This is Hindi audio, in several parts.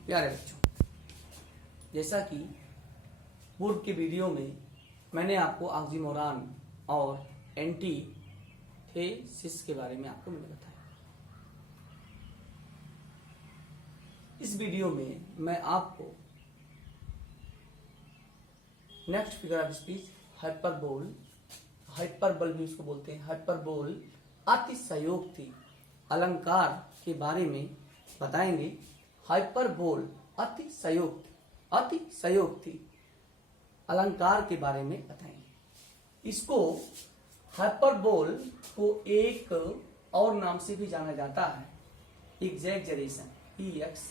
प्यारे बच्चों, जैसा कि पूर्व के वीडियो में मैंने आपको ऑक्सीमोरॉन और एंटीथेसिस के बारे में आपको मैंने बताया। इस वीडियो में मैं आपको next figure of speech hyperbole भी उसको बोलते हैं, हाइपरबोल अतिशयोक्ति अलंकार के बारे में बताएंगे। हाइपरबोल अतिशयोक्ति अलंकार के बारे में बताएंगे। इसको हाइपरबोल को एक और नाम से भी जाना जाता है, एग्जैगरेशन, EXAGGERATION,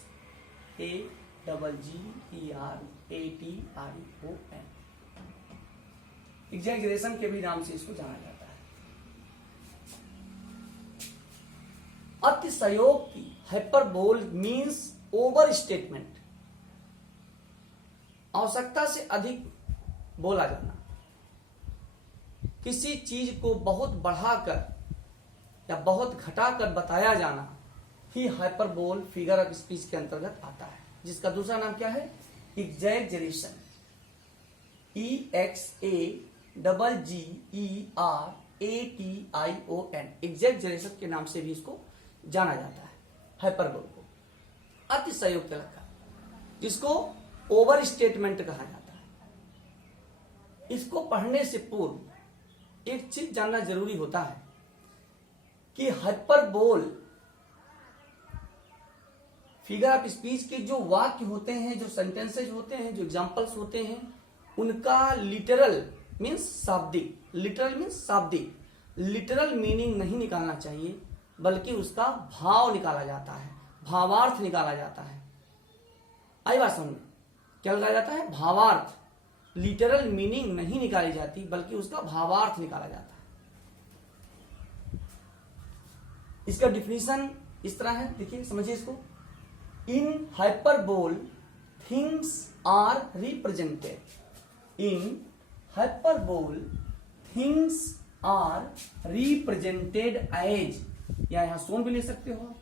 एग्जैगरेशन के भी नाम से इसको जाना जाता है। अतिशयोक्ति हाइपरबोल मीन्स ओवर स्टेटमेंट, आवश्यकता से अधिक बोला जाना, किसी चीज को बहुत बढ़ाकर या बहुत घटाकर बताया जाना ही हाइपरबोल फिगर ऑफ स्पीच के अंतर्गत आता है, जिसका दूसरा नाम क्या है? एग्जैगरेशन, EXAGGERATION, एग्जैगरेशन के नाम से भी इसको जाना जाता है। हाइपरबोल को अतिशयोक्ति अलंकार, जिसको ओवर स्टेटमेंट कहा जाता है। इसको पढ़ने से पूर्व एक चीज जानना जरूरी होता है कि हाइपरबोल फिगर ऑफ स्पीच के जो वाक्य होते हैं, जो सेंटेंसेज होते हैं, जो एग्जांपल्स होते हैं, उनका लिटरल मीन्स शाब्दिक, लिटरल मीनिंग नहीं निकालना चाहिए, बल्कि उसका भाव निकाला जाता है, भावार्थ निकाला जाता है। आई बात समझ में? क्या निकाला जाता है? भावार्थ। लिटरल मीनिंग नहीं निकाली जाती, बल्कि उसका भावार्थ निकाला जाता है। इसका डिफिनीशन इस तरह है, देखिए समझिए इसको। इन हाइपरबोल थिंग्स आर रिप्रेजेंटेड, इन hyperbola things are represented as, या यहां सोन भी ले सकते हो,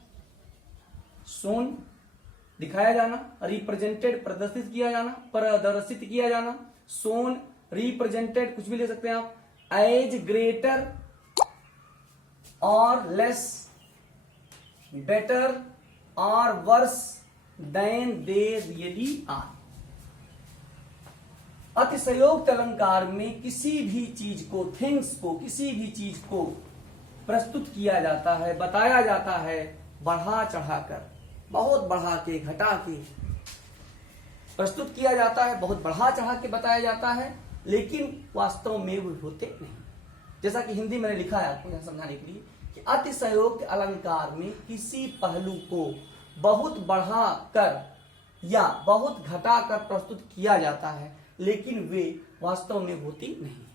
सोन दिखाया जाना, रिप्रेजेंटेड प्रदर्शित किया जाना, सोन रिप्रेजेंटेड कुछ भी ले सकते हैं आप, एज ग्रेटर और लेस, बेटर और worse than they really are. अतिशयोक्ति अलंकार में किसी भी चीज को, थिंग्स को, किसी भी चीज को प्रस्तुत किया जाता है, बताया जाता है बढ़ा चढ़ाकर, बहुत बढ़ा के, घटा के प्रस्तुत किया जाता है, बहुत बढ़ा चढ़ा के बताया जाता है, लेकिन वास्तव में वो होते नहीं। जैसा कि हिंदी में लिखा है आपको यहां समझाने के लिए कि अतिशयोक्ति अलंकार में किसी पहलू को बहुत बढ़ा कर या बहुत घटा कर प्रस्तुत किया जाता है, लेकिन वे वास्तव में होती नहीं।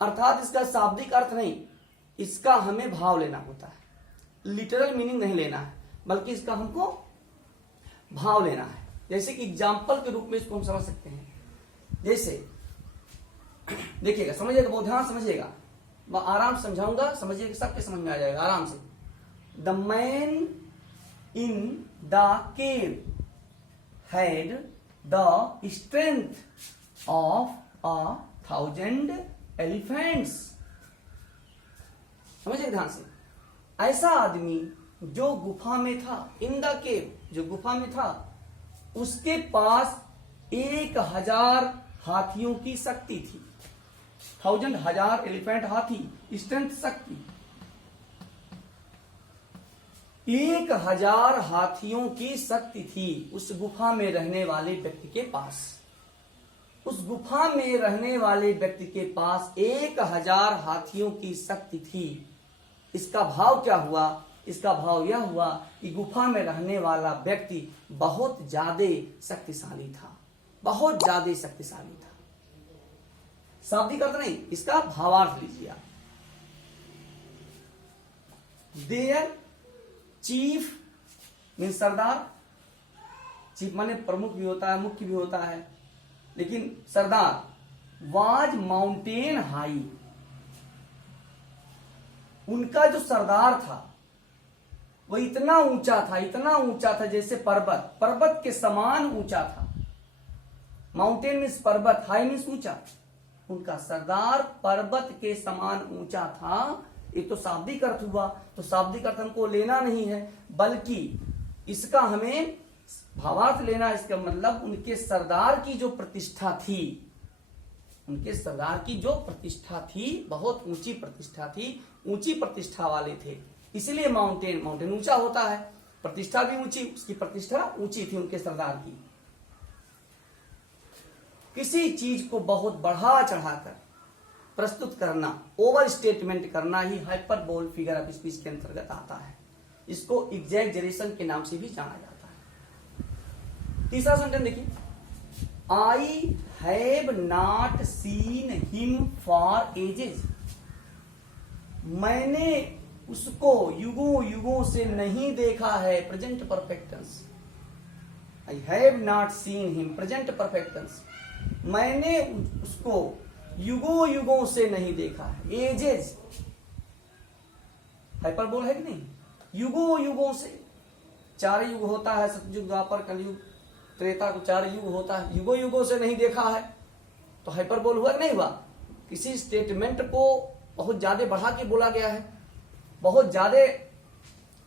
अर्थात इसका शाब्दिक अर्थ नहीं, इसका हमें भाव लेना होता है, लिटरल मीनिंग नहीं लेना है, बल्कि इसका हमको भाव लेना है। जैसे कि एग्जाम्पल के रूप में इसको हम समझ सकते हैं। जैसे देखिएगा, समझिएगा, बहुत ध्यान समझिएगा, मैं आराम समझाऊंगा, समझिएगा, सबके समझ में आ जाएगा आराम से। The man in the cave had the strength of 1,000 elephants. समझिए ध्यान से, ऐसा आदमी जो गुफा में था, इन द केव, जो गुफा में था, उसके पास 1,000 हाथियों की शक्ति थी। 1,000 एलिफेंट, हाथी, स्ट्रेंथ, शक्ति। 1,000 हाथियों की शक्ति थी उस गुफा में रहने वाले व्यक्ति के पास। उस गुफा में रहने वाले व्यक्ति के पास 1,000 हाथियों की शक्ति थी। इसका भाव क्या हुआ? इसका भाव यह हुआ कि गुफा में रहने वाला व्यक्ति बहुत ज्यादा शक्तिशाली था, बहुत ज्यादा शक्तिशाली था। शाब्दिक अर्थ नहीं, इसका भावार्थ लीजिए आप। देयर चीफ मीन सरदार, चीफ माने प्रमुख भी होता है, मुख्य भी होता है, लेकिन सरदार, वाज माउंटेन हाई, उनका जो सरदार था वो इतना ऊंचा था जैसे पर्वत के समान ऊंचा था। माउंटेन मीन्स पर्वत, हाई मीन्स ऊंचा। उनका सरदार पर्वत के समान ऊंचा था। ये तो शाब्दिक अर्थ हुआ, तो शाब्दिक अर्थ हमको लेना नहीं है, बल्कि इसका हमें भावार्थ लेना। इसका मतलब उनके सरदार की जो प्रतिष्ठा थी, उनके सरदार की जो प्रतिष्ठा थी बहुत ऊंची प्रतिष्ठा थी, ऊंची प्रतिष्ठा वाले थे, इसलिए माउंटेन ऊंचा होता है, प्रतिष्ठा भी ऊंची, उसकी प्रतिष्ठा ऊंची थी उनके सरदार की। किसी चीज को बहुत बढ़ा चढ़ाकर प्रस्तुत करना, ओवर स्टेटमेंट करना ही हाइपरबोल फिगर ऑफ स्पीच के अंतर्गत आता है। इसको एग्जैजरेशन के नाम से भी जाना जाता है। तीसरा सेंटेंस देखिए, I have not seen him for ages. मैंने उसको युगों युगों से नहीं देखा है, present perfect tense. I have not seen him, present perfect tense. मैंने उसको युगों युगों से नहीं देखा है। एजेस हाइपरबोल है कि नहीं? युगों युगों से, 4 युग होता है, सतयुग, द्वापर, कलयुग, त्रेता को 4 युग होता है। युगों युगों से नहीं देखा है तो हाइपरबोल हुआ कि नहीं हुआ? किसी स्टेटमेंट को बहुत ज्यादा बढ़ा के बोला गया है, बहुत ज्यादा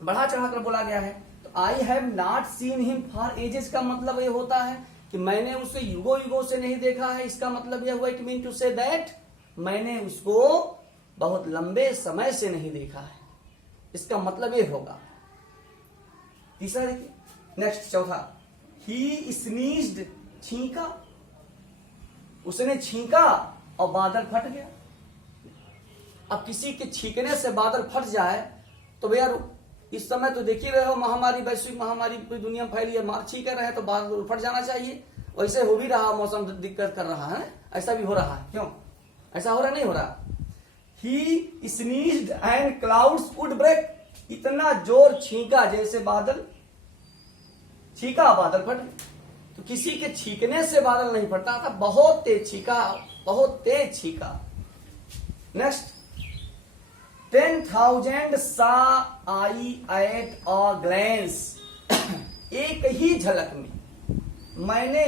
बढ़ा चढ़ाकर बोला गया है। तो आई have not seen him for edges का मतलब ये होता है कि मैंने उसे युगों युगों से नहीं देखा है। इसका मतलब यह हुआ, it mean to say that मैंने उसको बहुत लंबे समय से नहीं देखा है, इसका मतलब ये होगा। तीसरा देखिए, नेक्स्ट चौथा, ही स्नीज्ड, छींका, उसने छींका और बादल फट गया। अब किसी के छींकने से बादल फट जाए तो यार, इस समय तो देख ही रहे हो महामारी, वैश्विक महामारी पूरी दुनिया में फैली है, मार छींक रहे हैं तो बादल फट जाना चाहिए। वैसे हो भी रहा, मौसम दिक्कत कर रहा है, ऐसा भी हो रहा है। क्यों ऐसा हो रहा, नहीं हो रहा? ही स्नीज्ड एंड क्लाउड्स वुड ब्रेक, इतना जोर छींका जैसे बादल, छींका बादल फट गए। तो किसी के छींकने से बादल नहीं फटता था, बहुत तेज छींका, बहुत तेज छींका। नेक्स्ट, 10,000 सा आई एट अ ग्लैंस, एक ही झलक में मैंने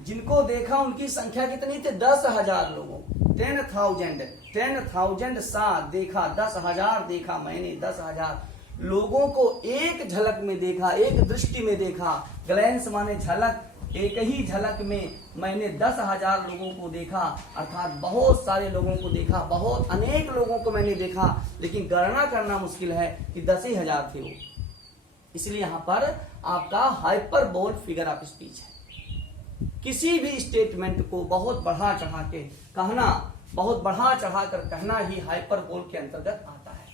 जिनको देखा उनकी संख्या कितनी थी? 10,000 लोगों। 10,000 सा देखा, 10,000 देखा मैंने, 10,000 लोगों को एक झलक में देखा, एक दृष्टि में देखा। ग्लैंस माने झलक, एक ही झलक में मैंने 10,000 लोगों को देखा, अर्थात बहुत सारे लोगों को देखा, बहुत अनेक लोगों को मैंने देखा, लेकिन गणना करना मुश्किल है कि 10,000 थे वो। इसलिए यहां पर आपका हाइपरबोल फिगर ऑफ स्पीच है। किसी भी स्टेटमेंट को बहुत बढ़ा चढ़ा के कहना, बहुत बढ़ा चढ़ा कर कहना ही हाइपरबोल के अंतर्गत आता है।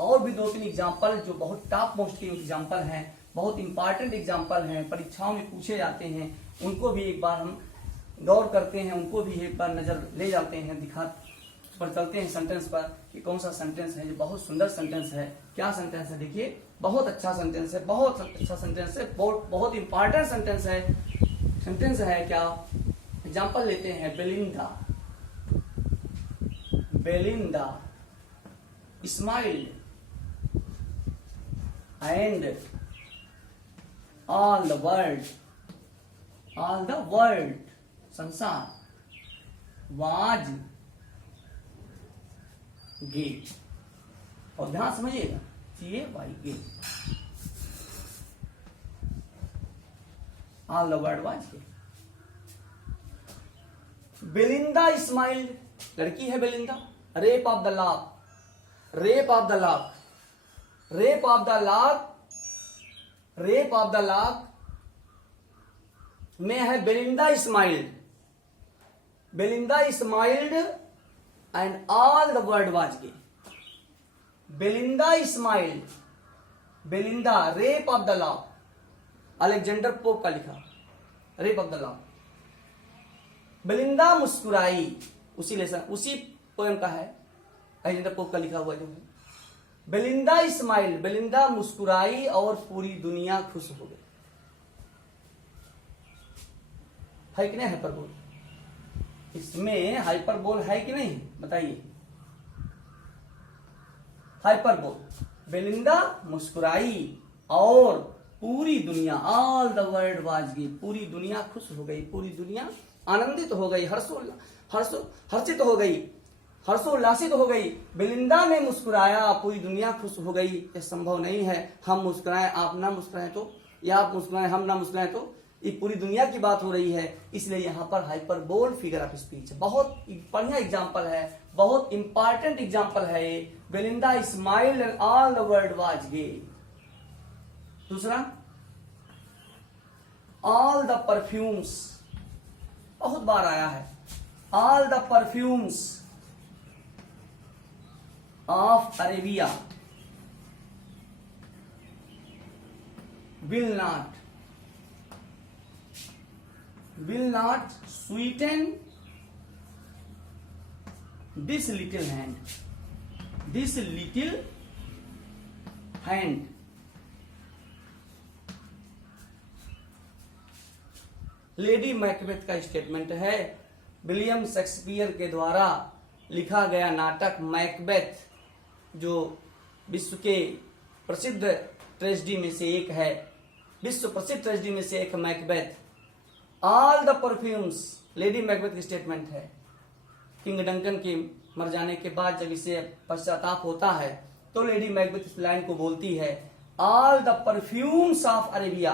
और भी 2-3 एग्जाम्पल जो बहुत टॉप मोस्ट एग्जाम्पल हैं, बहुत इंपॉर्टेंट एग्जाम्पल हैं, परीक्षाओं में पूछे जाते हैं, उनको भी एक बार हम गौर करते हैं, उनको भी एक बार नजर ले जाते हैं, दिखा पर चलते हैं सेंटेंस पर कि कौन सा सेंटेंस है जो बहुत सुंदर सेंटेंस है। क्या सेंटेंस है? देखिए, बहुत अच्छा सेंटेंस है, बहुत अच्छा सेंटेंस है, बहुत इंपॉर्टेंट सेंटेंस है। सेंटेंस है क्या? एग्जाम्पल लेते हैं, Belinda, Belinda smiled and all the world, संसार was gay। और ध्यान समझिएगा, GAY, all the world was gay। Belinda smiled, लड़की है Belinda. Rape of the lock, rape of the lock, rape of the lock, rape of the lock में है Belinda smiled, Belinda smiled and all the world was gay. Belinda smiled, Belinda, rape of the lock, Alexander Pope का लिखा, रेप ऑफ द लॉक। बेलिंदा मुस्कुराई, उसी लेसन, उसी पोएम का है, अलेक्जेंडर पोप का लिखा हुआ जो है। बेलिंदा स्माइल, बेलिंदा मुस्कुराई और पूरी दुनिया खुश हो गई। है कि नहीं हाइपरबोल? इसमें हाइपरबोल है कि नहीं बताइए? हाइपरबोल, बेलिंदा मुस्कुराई और पूरी दुनिया, ऑल द वर्ल्ड वाज गे, पूरी दुनिया खुश हो गई, पूरी दुनिया आनंदित हो गई, हर्षित हो गई, हर्षोल्लासित हो गई। बेलिंदा ने मुस्कुराया, पूरी दुनिया खुश हो गई। ये संभव नहीं है हम मुस्कुराएं आप ना मुस्कुराएं तो, या आप मुस्कुराएं हम ना मुस्कुराएं तो, ये पूरी दुनिया की बात हो रही है। इसलिए यहाँ पर हाइपरबोल फिगर ऑफ स्पीच बहुत बढ़िया एग्जाम्पल है, बहुत इंपॉर्टेंट एग्जाम्पल है ये। Belinda smiled and all the world was gay. दूसरा, ऑल द परफ्यूम्स, बहुत बार आया है। All the perfumes of Arabia will not sweeten this little hand, this little hand। Lady Macbeth का स्टेटमेंट है। विलियम शेक्सपियर के द्वारा लिखा गया नाटक मैकबेथ, जो विश्व के प्रसिद्ध ट्रेजेडी में से एक है, विश्व प्रसिद्ध ट्रेजेडी में से एक Macbeth. All the perfumes, lady Macbeth की स्टेटमेंट है। किंग डंकन के मर जाने के बाद जब इसे पश्चाताप होता है तो लेडी मैकबेथ इस लाइन को बोलती है, all the perfumes of Arabia,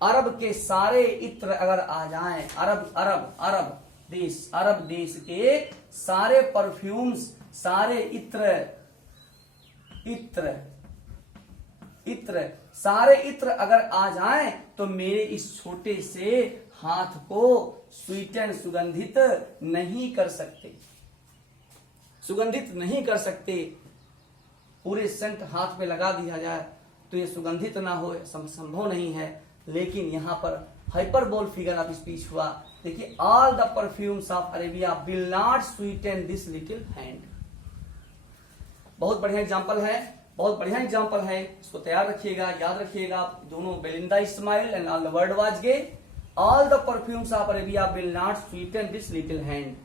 अरब के सारे इत्र अगर आ जाएं, अरब देश के सारे परफ्यूम्स, सारे इत्र सारे इत्र अगर आ जाएं तो मेरे इस छोटे से हाथ को स्वीटन, सुगंधित नहीं कर सकते, सुगंधित नहीं कर सकते। पूरे सेंट हाथ पे लगा दिया जाए तो ये सुगंधित ना हो, संभव नहीं है। लेकिन यहाँ पर हाइपरबोल फिगर ऑफ स्पीच हुआ। देखिए, all the perfumes of Arabia will not sweeten this little hand. बहुत बढ़िया एग्जांपल है, बहुत बढ़िया एग्जांपल है, इसको तैयार रखिएगा, याद रखिएगा। दोनों, Belinda smiled and all the world was gay, all the perfumes of Arabia will not sweeten this little hand.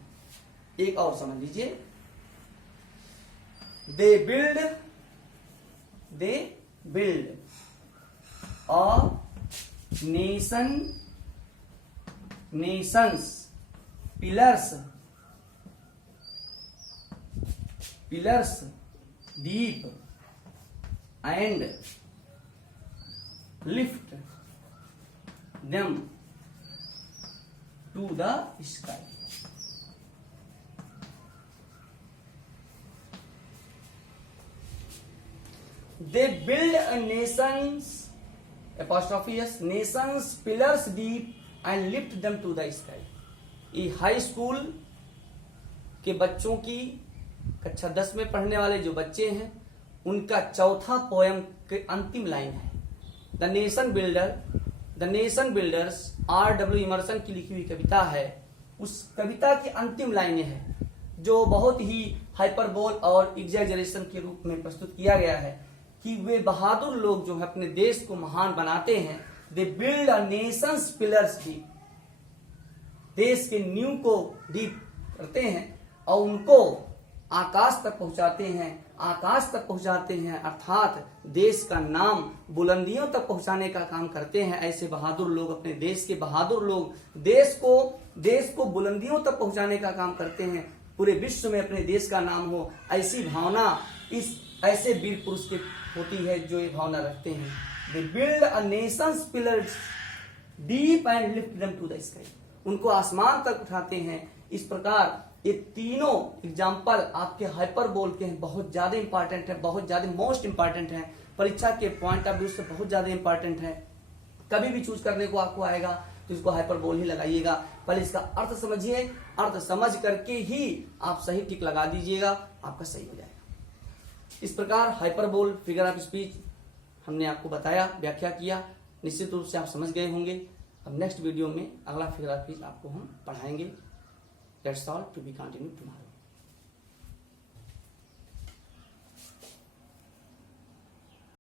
एक और समझ लीजिए, they build a nations pillars deep and lift them to the sky। they build a nations pillars deep and lift them to the sky। ये हाई स्कूल के बच्चों की कक्षा 10 में पढ़ने वाले जो बच्चे हैं, उनका चौथा पोयम के अंतिम लाइन है। The nation builders R.W. Immersion की लिखी हुई कविता है। उस कविता की अंतिम लाइनें हैं जो बहुत ही हाइपरबोल और एग्जैजरेशन के रूप में प्रस्तुत किया गया है कि वे बहादुर लोग जो है अपने देश को महान बनाते हैं। They build a nations pillars deep, देश के नींव को डीप करते हैं और उनको आकाश तक पहुंचाते हैं, अर्थात देश का नाम बुलंदियों तक पहुंचाने का काम करते हैं। ऐसे बहादुर लोग, अपने देश के बहादुर लोग, देश को बुलंदियों तक पहुंचाने का काम करते हैं। पूरे विश्व में अपने देश का नाम हो, ऐसी भावना इस ऐसे वीर पुरुष की होती है जो ये भावना रखते हैं। They build a nations pillars deep and lift them to the sky, उनको आसमान तक उठाते हैं। इस प्रकार ये तीनों एग्जाम्पल आपके हाइपरबोल के हैं, बहुत ज्यादा इंपॉर्टेंट है, बहुत ज्यादा मोस्ट इंपॉर्टेंट है, परीक्षा के पॉइंट ऑफ व्यू से बहुत ज्यादा इंपॉर्टेंट है। कभी भी चूज करने को आपको आएगा तो इसको हाइपरबोल ही लगाइएगा। पहले इसका अर्थ समझिए, अर्थ समझ करके ही आप सही टिक लगा दीजिएगा, आपका सही हो जाएगा। इस प्रकार हाइपरबोल फिगर ऑफ स्पीच हमने आपको बताया, व्याख्या किया, निश्चित रूप से आप समझ गए होंगे। अब नेक्स्ट वीडियो में अगला फिगर ऑफ स्पीच आपको हम पढ़ाएंगे। That's all, to be continued tomorrow।